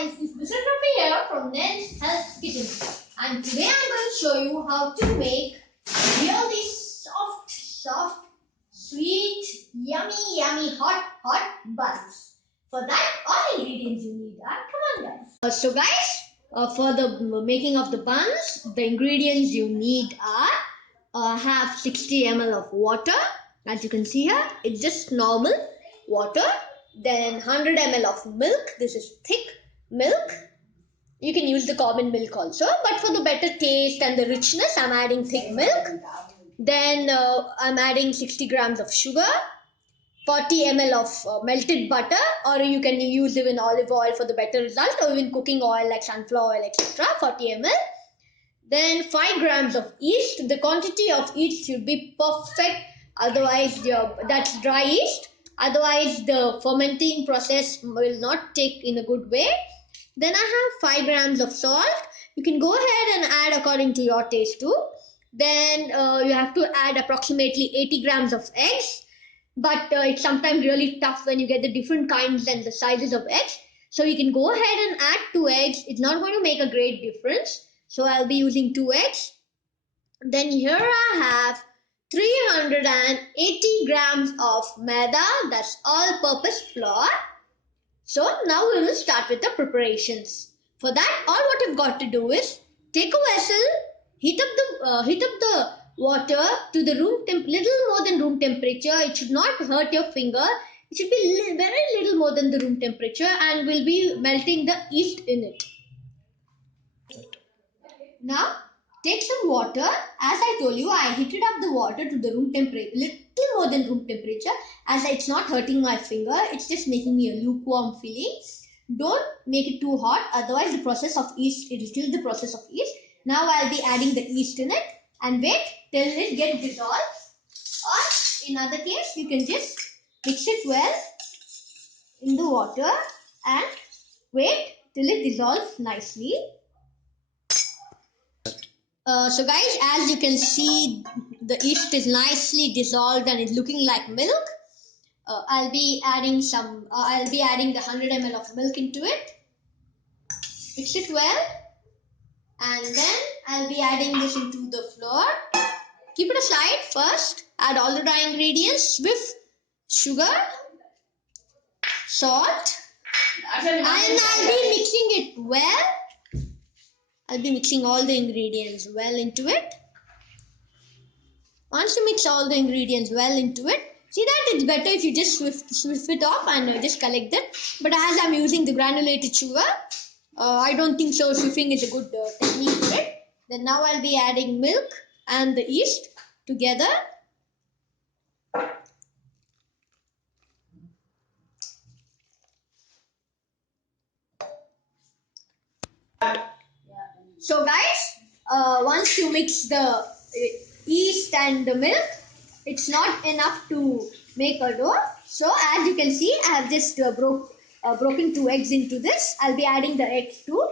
guys, it's Mr. Rafi here from Nen's Health Kitchen, and today I'm going to show you how to make really soft, sweet, yummy, hot buns. For that, all ingredients you need are, come on guys. So guys, for the making of the buns, the ingredients you need are have 60 ml of water. As you can see here, it's just normal water. Then 100 ml of milk. This is thick milk. You can use the common milk also, but for the better taste and the richness, I'm adding thick milk. Then I'm adding 60 grams of sugar, 40 ml of melted butter, or you can use even olive oil for the better result, or even cooking oil like sunflower oil, etc. 40 ml. Then 5 grams of yeast. The quantity of yeast should be perfect, otherwise that's dry yeast. Otherwise, the fermenting process will not take in a good way. Then I have 5 grams of salt. You can go ahead and add according to your taste too. Then you have to add approximately 80 grams of eggs. But it's sometimes really tough when you get the different kinds and the sizes of eggs. So you can go ahead and add 2 eggs. It's not going to make a great difference. So I'll be using 2 eggs. Then here I have 380 grams of maida, that's all-purpose flour. So now we will start with the preparations. For that, all what you've got to do is take a vessel, heat up the water to the little more than room temperature. It should not hurt your finger. It should be very little more than the room temperature, and we'll be melting the yeast in it. Now, take some water. As I told you, I heated up the water to the room temperature, little more than room temperature, as it's not hurting my finger. It's just making me a lukewarm feeling. Don't make it too hot, otherwise the process of yeast, it will kill the process of yeast. Now I'll be adding the yeast in it and wait till it gets dissolved. Or in other case, you can just mix it well in the water and wait till it dissolves nicely. So guys, as you can see, the yeast is nicely dissolved and it's looking like milk. I'll be adding the 100 ml of milk into it. Mix it well, and then I'll be adding this into the flour. Keep it aside first. Add all the dry ingredients with sugar, salt, and I'll be mixing it well. I'll be mixing all the ingredients well into it. Once you mix all the ingredients well into it, see that it's better if you just swift it off and just collect it. But as I'm using the granulated sugar, I don't think so swiffing is a good technique for it. Then now I'll be adding milk and the yeast together. So guys, once you mix the yeast and the milk, it's not enough to make a dough. So as you can see, I have just broken 2 eggs into this. I'll be adding the eggs too.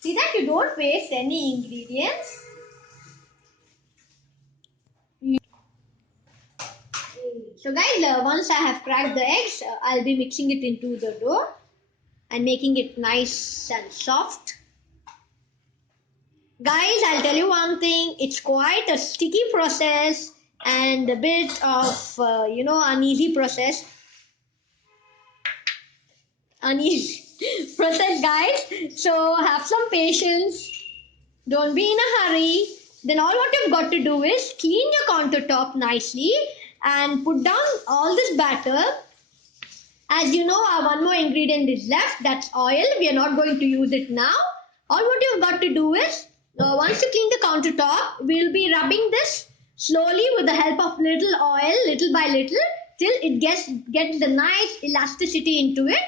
See that you don't waste any ingredients. So guys, once I have cracked the eggs, I'll be mixing it into the dough and making it nice and soft. Guys, I'll tell you one thing, it's quite a sticky process and a bit of, uneasy process. Uneasy process, guys. So have some patience. Don't be in a hurry. Then all what you've got to do is clean your countertop nicely and put down all this batter. As you know, our one more ingredient is left, that's oil. We are not going to use it now. All what you've got to do is, once you clean the countertop, we'll be rubbing this slowly with the help of little oil, little by little, till it gets the nice elasticity into it,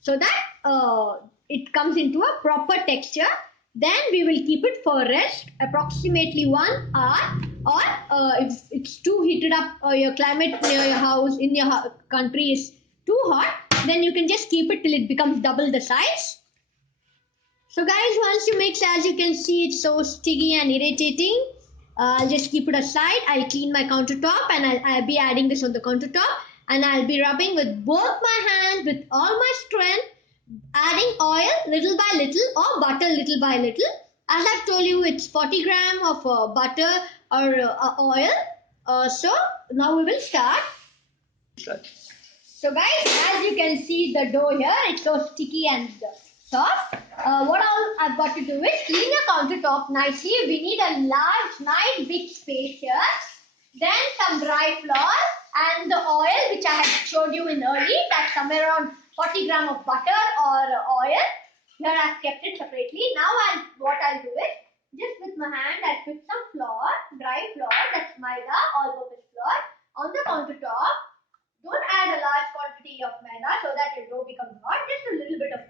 so that it comes into a proper texture. Then we will keep it for rest, approximately 1 hour. Or if it's too heated up, or your climate near your house, in your country is too hot, then you can just keep it till it becomes double the size. So guys, once you mix, as you can see, it's so sticky and irritating. I'll just keep it aside. I'll clean my countertop and I'll be adding this on the countertop. and I'll be rubbing with both my hands with all my strength, adding oil little by little or butter little by little. As I've told you, it's 40 gram of butter or oil. So now we will start. So guys, as you can see the dough here, it's so sticky and soft. What all I've got to do is clean your countertop nicely. We need a large, nice, big space here. Then some dry flour and the oil which I had showed you in early. That's somewhere around 40 gram of butter or oil. Here I've kept it separately. Now what I'll do is, just with my hand I'll put some flour, dry flour, that's maida, all-purpose flour, on the countertop. Don't add a large quantity of maida so that your dough becomes hot. Just a little bit of.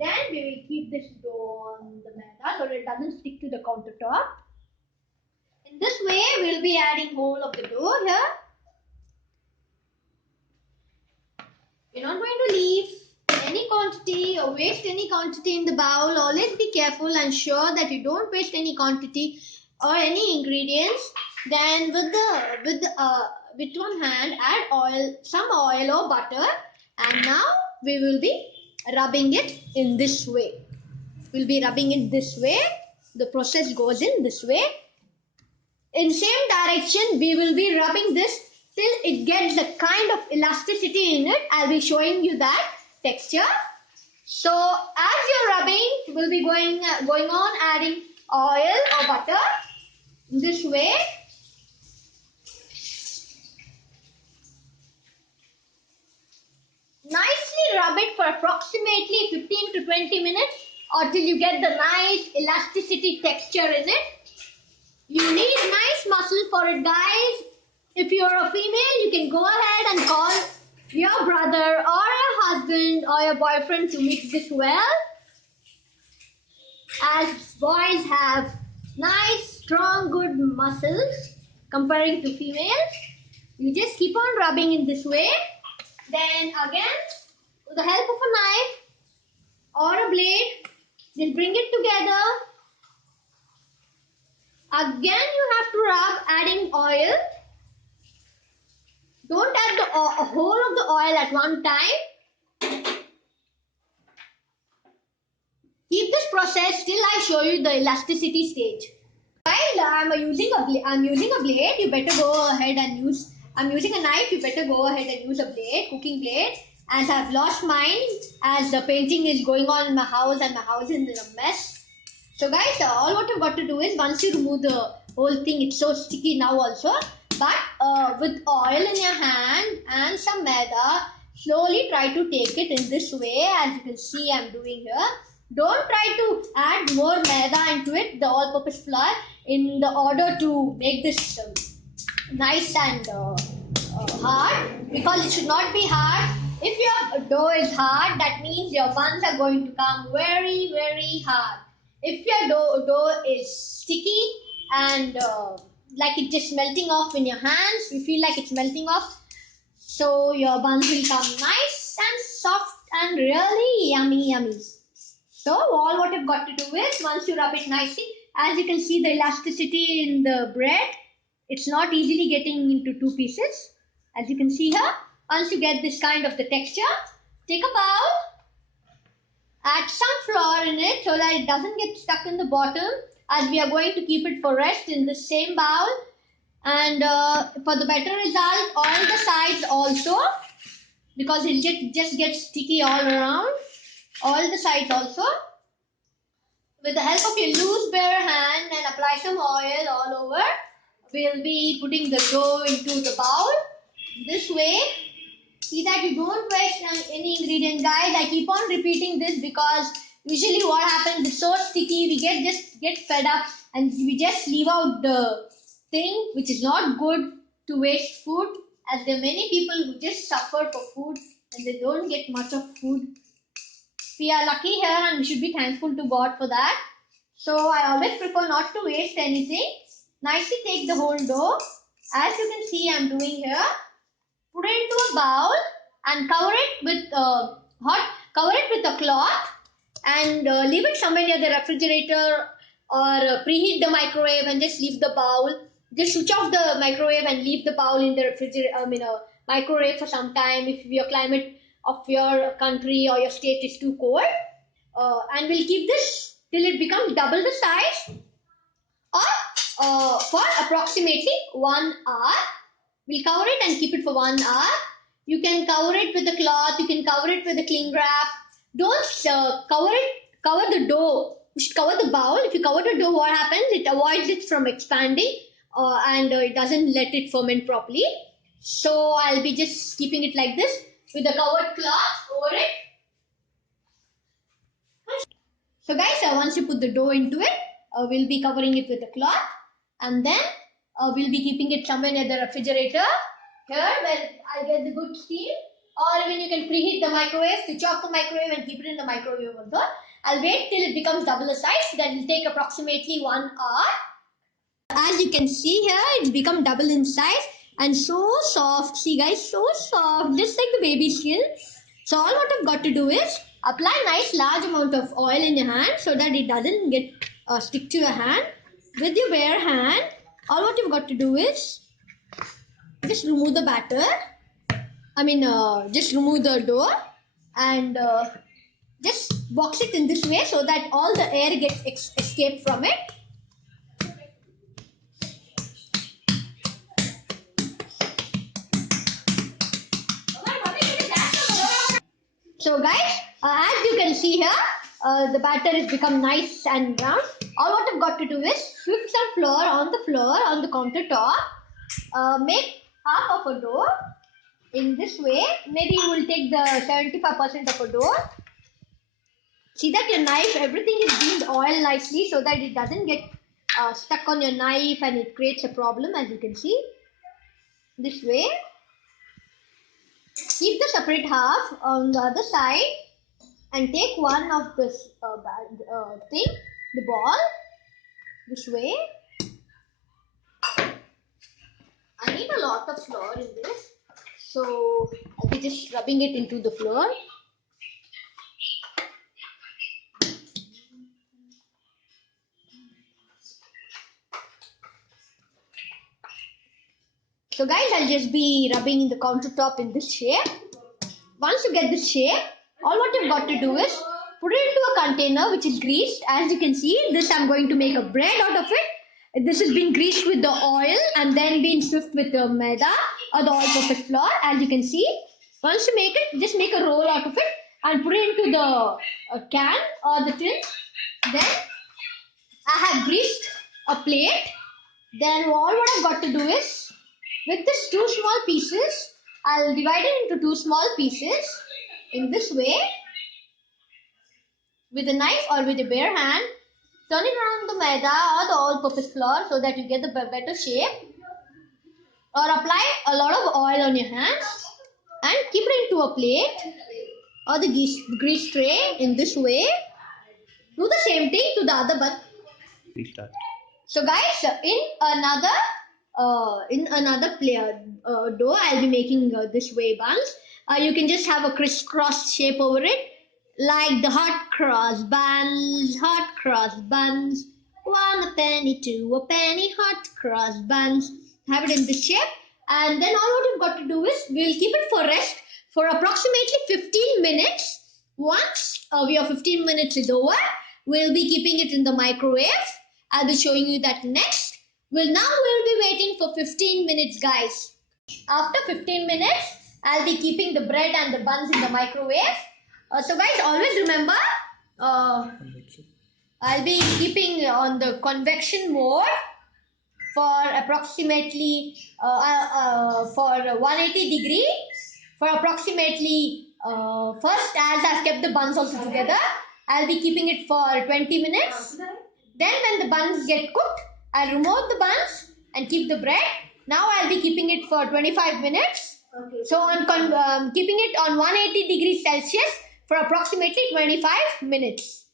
Then we will keep this dough on the maida so that it doesn't stick to the countertop. In this way, we'll be adding whole of the dough here. You're not going to leave any quantity or waste any quantity in the bowl. Always be careful and sure that you don't waste any quantity or any ingredients. Then with one hand add oil, some oil or butter, and now we will be rubbing it in this way. We'll be rubbing it this way. The process goes in this way. In same direction, we will be rubbing this till it gets the kind of elasticity in it. I'll be showing you that texture. So as you're rubbing, we'll be going on adding oil or butter this way. Nicely rub it for approximately 15 to 20 minutes or till you get the nice elasticity texture in it. You need nice muscle for it, guys. If you're a female, you can go ahead and call your brother or your husband or your boyfriend to mix this well. As boys have nice, strong, good muscles comparing to females. You just keep on rubbing in this way. Then again, with the help of a knife or a blade, then bring it together. Again, you have to rub, adding oil. Don't add the whole of the oil at one time. Keep this process till I show you the elasticity stage. While I'm using a blade, you better go ahead and use. I'm using a knife. You better go ahead and use a blade, cooking blade. As I've lost mine, as the painting is going on in my house and my house is in a mess. So guys, all what you've got to do is, once you remove the whole thing, it's so sticky now also. But with oil in your hand and some maida, slowly try to take it in this way, as you can see I'm doing here. Don't try to add more maida into it, the all-purpose flour, in the order to make this nice and hard, because it should not be hard. If your dough is hard, that means your buns are going to come very, very hard. If your dough is sticky and like it's just melting off in your hands, you feel like it's melting off, so your buns will come nice and soft and really yummy, yummy. So all what you've got to do is, once you rub it nicely, as you can see the elasticity in the bread, it's not easily getting into two pieces. As you can see here, once you get this kind of the texture, take a bowl, add some flour in it so that it doesn't get stuck in the bottom, as we are going to keep it for rest in the same bowl. And for the better result, oil the sides also, because it just gets sticky all around. Oil the sides also. With the help of your loose bare hand and apply some oil all over, we'll be putting the dough into the bowl this way. See that you don't waste any ingredient, guys. I keep on repeating this because usually what happens, it's so sticky, we just get fed up and we just leave out the thing, which is not good to waste food, as there are many people who just suffer for food and they don't get much of food. We are lucky here and we should be thankful to God for that. So I always prefer not to waste anything. Nicely take the whole dough, as you can see I'm doing here. Put it into a bowl and cover it with a cloth and leave it somewhere near the refrigerator, or preheat the microwave and just leave the bowl. Just switch off the microwave and leave the bowl in the refrigerator, microwave for some time if your climate of your country or your state is too cold. And we'll keep this till it becomes double the size, or for approximately 1 hour. We'll cover it and keep it for 1 hour. You can cover it with a cloth, you can cover it with a cling wrap. Don't cover the dough. You should cover the bowl. If you cover the dough, what happens? It avoids it from expanding, and it doesn't let it ferment properly. So I'll be just keeping it like this with a covered cloth over it. So guys, once you put the dough into it, we'll be covering it with a cloth, and then we'll be keeping it somewhere near the refrigerator here where I'll get the good steam, or even you can preheat the microwave, switch off the microwave and keep it in the microwave also. I'll wait till it becomes double the size. That will take approximately 1 hour. As you can see here, it's become double in size and so soft. See guys, so soft, just like the baby skin. So all what I've got to do is apply nice large amount of oil in your hand so that it doesn't get stick to your hand. With your bare hand, all what you've got to do is just remove the batter. Just remove the dough and just box it in this way so that all the air gets escaped from it. So guys, as you can see here, the batter has become nice and round. All what I've got to do is sweep some flour on the countertop. Make half of a dough in this way. Maybe you will take the 75% of a dough. See that your knife, everything is being oiled nicely so that it doesn't get stuck on your knife and it creates a problem, as you can see. This way. Keep the separate half on the other side and take one of this the ball, this way. I need a lot of flour in this, so I'll be just rubbing it into the flour. So guys, I'll just be rubbing in the countertop in this shape. Once you get this shape, all what you've got to do is put it into a container which is greased. As you can see, this I'm going to make a bread out of it. This has been greased with the oil and then been stuffed with the maida or the all-purpose flour. As you can see, once you make it, just make a roll out of it and put it into the can or the tin. Then I have greased a plate. Then all what I've got to do is, with these two small pieces, I'll divide it into two small pieces in this way. With a knife or with a bare hand, turn it around the maida or the all-purpose flour so that you get the better shape. Or apply a lot of oil on your hands and keep it into a plate or the grease tray in this way. Do the same thing to the other bun. So guys, in another dough, I'll be making this way buns. You can just have a crisscross shape over it, like the hot cross buns. 1 penny, 2 penny, hot cross buns. Have it in this shape, and then all what you've got to do is we'll keep it for rest for approximately 15 minutes. Once your 15 minutes is over, we'll be keeping it in the microwave. I'll be showing you that next. We'll be waiting for 15 minutes, guys. After 15 minutes, I'll be keeping the bread and the buns in the microwave. So guys, always remember, I'll be keeping on the convection mode for approximately for 180 degrees for approximately first, as I've kept the buns also together, I'll be keeping it for 20 minutes. Then when the buns get cooked, I'll remove the buns and keep the bread. Now I'll be keeping it for 25 minutes. Okay. So I'm keeping it on 180 degrees Celsius for approximately 25 minutes.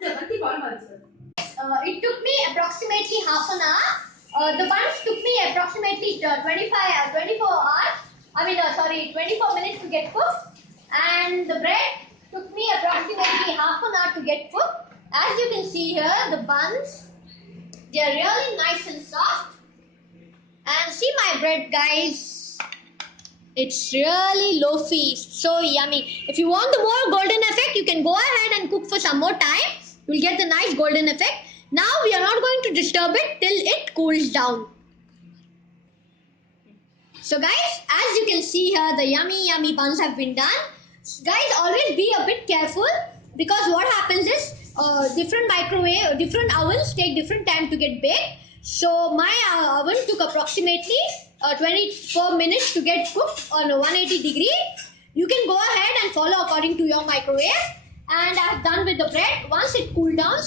It took me approximately half an hour. The buns took me approximately 24 minutes to get cooked. And the bread took me approximately half an hour to get cooked. As you can see here, the buns, they are really nice and soft. And see my bread, guys. It's really loafy, so yummy. If you want the more golden effect, you can go ahead and cook for some more time. You'll get the nice golden effect. Now we are not going to disturb it till it cools down. So guys, as you can see here, the yummy buns have been done. Guys, always be a bit careful, because what happens is different ovens take different time to get baked. So my oven took approximately 24 minutes to get cooked on a 180 degree. You can go ahead and follow according to your microwave. And I have done with the bread. Once it cools down,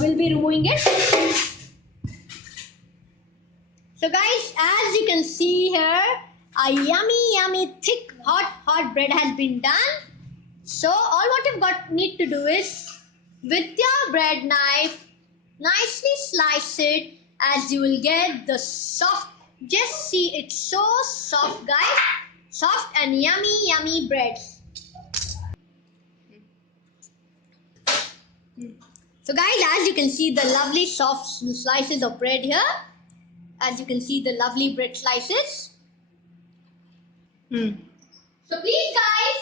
we'll be removing it. So guys, as you can see here, a yummy thick hot bread has been done. So all what you've need to do is, with your bread knife, nicely slice it, as you will get the soft. Just see, it's so soft, guys. Soft and yummy breads. So guys, as you can see the lovely soft slices of bread here. As you can see the lovely bread slices. So please guys,